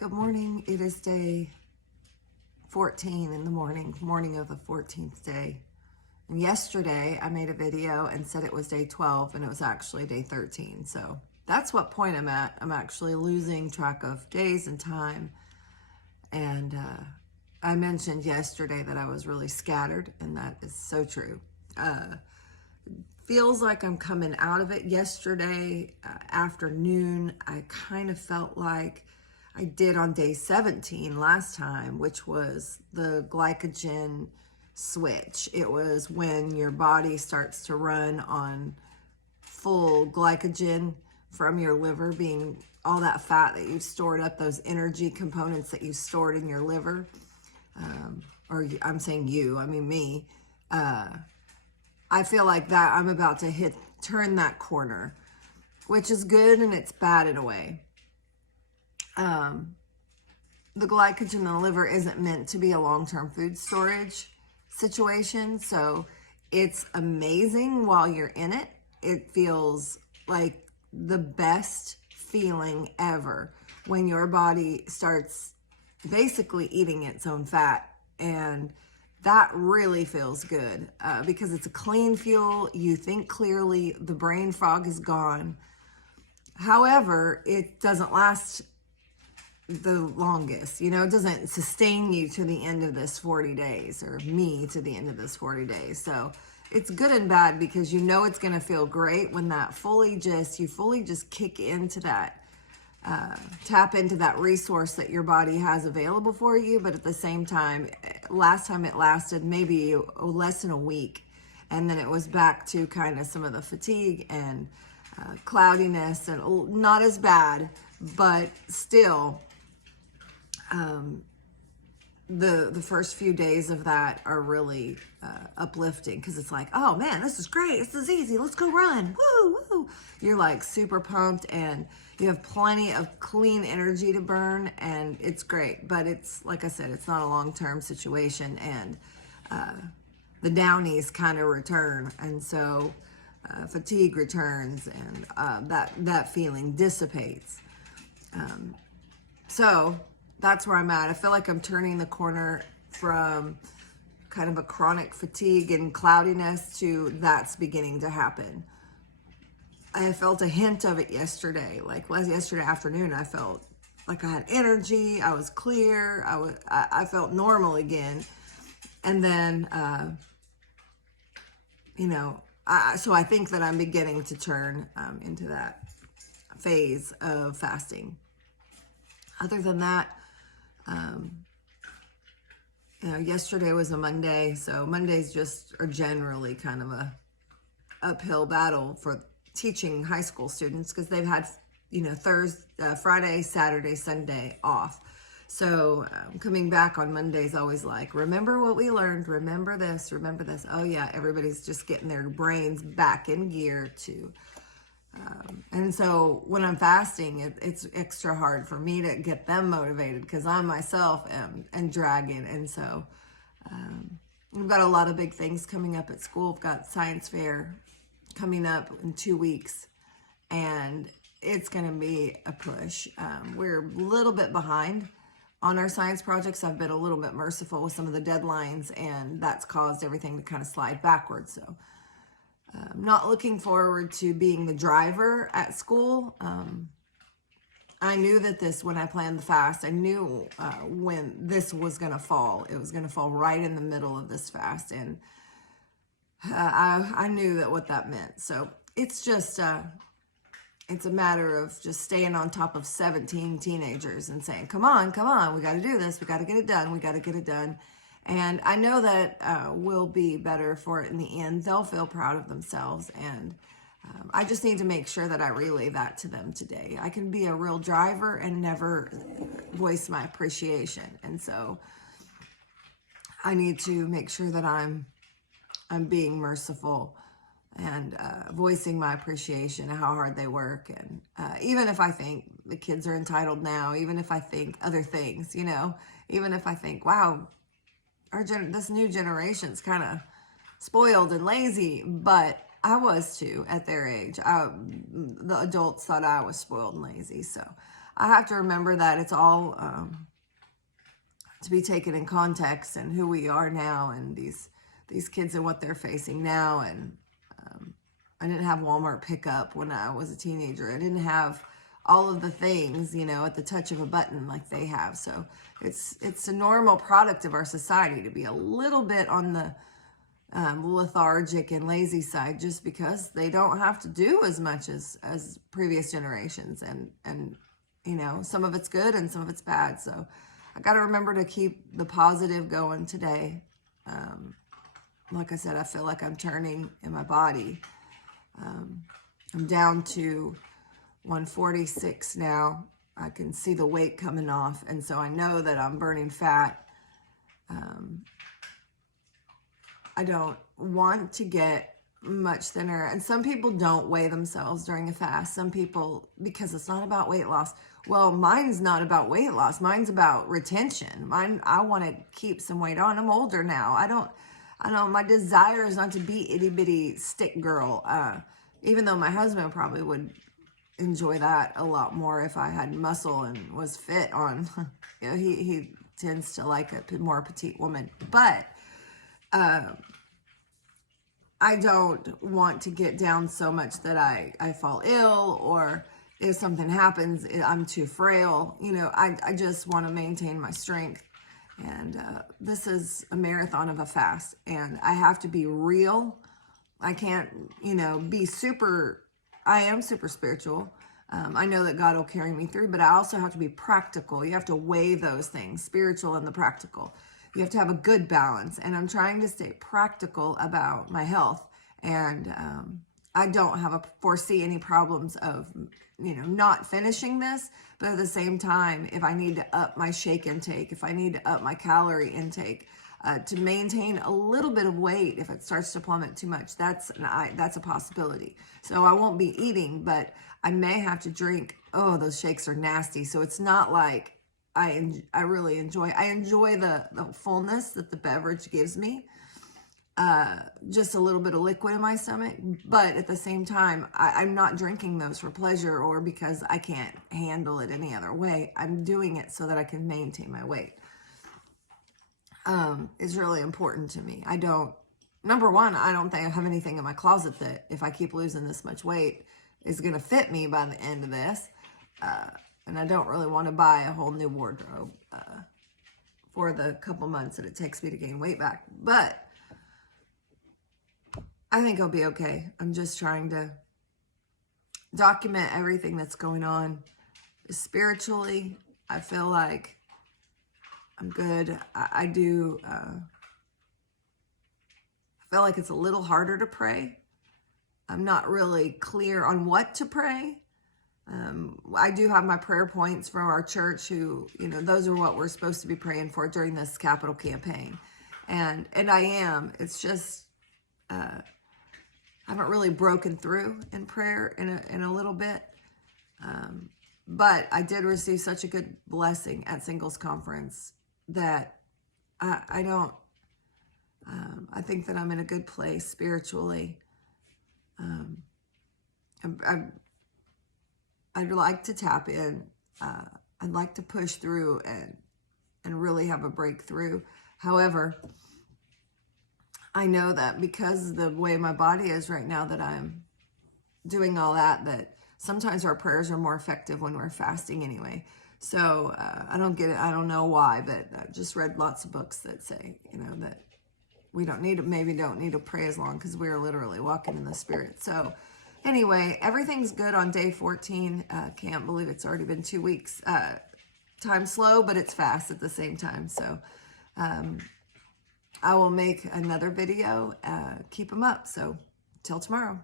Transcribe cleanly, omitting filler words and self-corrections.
Good morning. It is day 14 in the morning of the 14th day. And yesterday I made a video and said it was day 12 and it was actually day 13. So that's what point I'm at. I'm actually losing track of days and time. And I mentioned yesterday that I was really scattered, and that is so true. Feels like I'm coming out of it. Yesterday afternoon, I kind of felt like I did on day 17 last time, which was the glycogen switch. It was when your body starts to run on full glycogen from your liver, being all that fat that you've stored up, those energy components that you stored in your liver. Or I'm saying you, I mean me. I feel like that I'm about to turn that corner, which is good and it's bad in a way. The glycogen in the liver isn't meant to be a long-term food storage situation. So it's amazing while you're in it. It feels like the best feeling ever when your body starts basically eating its own fat. And that really feels good because it's a clean fuel. You think clearly, the brain fog is gone. However, it doesn't last the longest, it doesn't sustain you to the end of this 40 days, or me to the end of this 40 days. So it's good and bad, because it's going to feel great when that you fully just kick into that, tap into that resource that your body has available for you. But at the same time, last time it lasted maybe less than a week, and then it was back to kind of some of the fatigue and cloudiness, and not as bad, but still. The first few days of that are really uplifting, because it's like, oh man, this is great. This is easy. Let's go run. Woo, woo. You're like super pumped, and you have plenty of clean energy to burn, and it's great. But it's, like I said, it's not a long-term situation, and the downies kind of return. And so fatigue returns, and that feeling dissipates. So that's where I'm at. I feel like I'm turning the corner from kind of a chronic fatigue and cloudiness to that's beginning to happen. I felt a hint of it yesterday. Like yesterday afternoon, I felt like I had energy. I was clear. I felt normal again. And then, so I think that I'm beginning to turn into that phase of fasting. Other than that, yesterday was a Monday, so Mondays just are generally kind of a uphill battle for teaching high school students, because they've had, Friday, Saturday, Sunday off. So coming back on Monday is always like, remember what we learned, remember this, remember this. Oh yeah, everybody's just getting their brains back in gear too. And so when I'm fasting, it's extra hard for me to get them motivated, because I myself am dragging. And so we've got a lot of big things coming up at school. We've got science fair coming up in 2 weeks, and it's going to be a push. We're a little bit behind on our science projects. I've been a little bit merciful with some of the deadlines, and that's caused everything to kind of slide backwards. So I'm not looking forward to being the driver at school. I knew that when I planned the fast, I knew when this was going to fall. It was going to fall right in the middle of this fast. And I knew what that meant. So it's just, it's a matter of just staying on top of 17 teenagers and saying, come on, we got to do this. We got to get it done. And I know that we'll be better for it in the end. They'll feel proud of themselves. And I just need to make sure that I relay that to them today. I can be a real driver and never voice my appreciation. And so I need to make sure that I'm being merciful and voicing my appreciation of how hard they work. And even if I think the kids are entitled now, even if I think other things, even if I think, wow, this new generation's kind of spoiled and lazy, but I was too at their age. The adults thought I was spoiled and lazy. So I have to remember that it's all to be taken in context, and who we are now, and these kids and what they're facing now. And I didn't have Walmart pickup when I was a teenager. I didn't have all of the things, you know, at the touch of a button like they have. So it's a normal product of our society to be a little bit on the lethargic and lazy side, just because they don't have to do as much as previous generations. And you know, some of it's good and some of it's bad. So I got to remember to keep the positive going today. Like I said, I feel like I'm turning in my body. I'm down to 146 now. I can see the weight coming off, and so I know that I'm burning fat. I don't want to get much thinner, and some people don't weigh themselves during a fast. Some people, because it's not about weight loss. Well, mine's not about weight loss. Mine's about retention. I want to keep some weight on. I'm older now. I don't, my desire is not to be itty bitty stick girl. Even though my husband probably would enjoy that a lot more if I had muscle and was fit on. You know, he tends to like a more petite woman. But I don't want to get down so much that I fall ill, or if something happens, I'm too frail. You know, I just want to maintain my strength. And this is a marathon of a fast, and I have to be real. I can't, you know, be super, I am super spiritual. I know that God will carry me through, but I also have to be practical. You have to weigh those things, spiritual and the practical. You have to have a good balance. And I'm trying to stay practical about my health. And I don't foresee any problems of, you know, not finishing this. But at the same time, if I need to up my shake intake, if I need to up my calorie intake, to maintain a little bit of weight, if it starts to plummet too much, that's a possibility. So I won't be eating, but I may have to drink. Oh, those shakes are nasty. So it's not like I really enjoy. I enjoy the fullness that the beverage gives me. Just a little bit of liquid in my stomach, but at the same time, I'm not drinking those for pleasure or because I can't handle it any other way. I'm doing it so that I can maintain my weight. Is really important to me. Number one, I don't think I have anything in my closet that, if I keep losing this much weight, is going to fit me by the end of this. And I don't really want to buy a whole new wardrobe for the couple months that it takes me to gain weight back. But I think I'll be okay. I'm just trying to document everything that's going on. Spiritually, I feel like I'm good. I do feel like it's a little harder to pray. I'm not really clear on what to pray. I do have my prayer points from our church who, you know, those are what we're supposed to be praying for during this capital campaign. And I am. It's just, I haven't really broken through in prayer in a little bit. But I did receive such a good blessing at Singles Conference that I think that I'm in a good place spiritually. I'd like to tap in. I'd like to push through and really have a breakthrough. However, I know that because of the way my body is right now, that I'm doing all that sometimes our prayers are more effective when we're fasting anyway. So I don't get it. I don't know why, but I just read lots of books that say, you know, that we don't need to pray as long because we're literally walking in the Spirit. So anyway, everything's good on day 14. Can't believe it's already been 2 weeks. Time's slow, but it's fast at the same time. So I will make another video. Keep them up. So till tomorrow.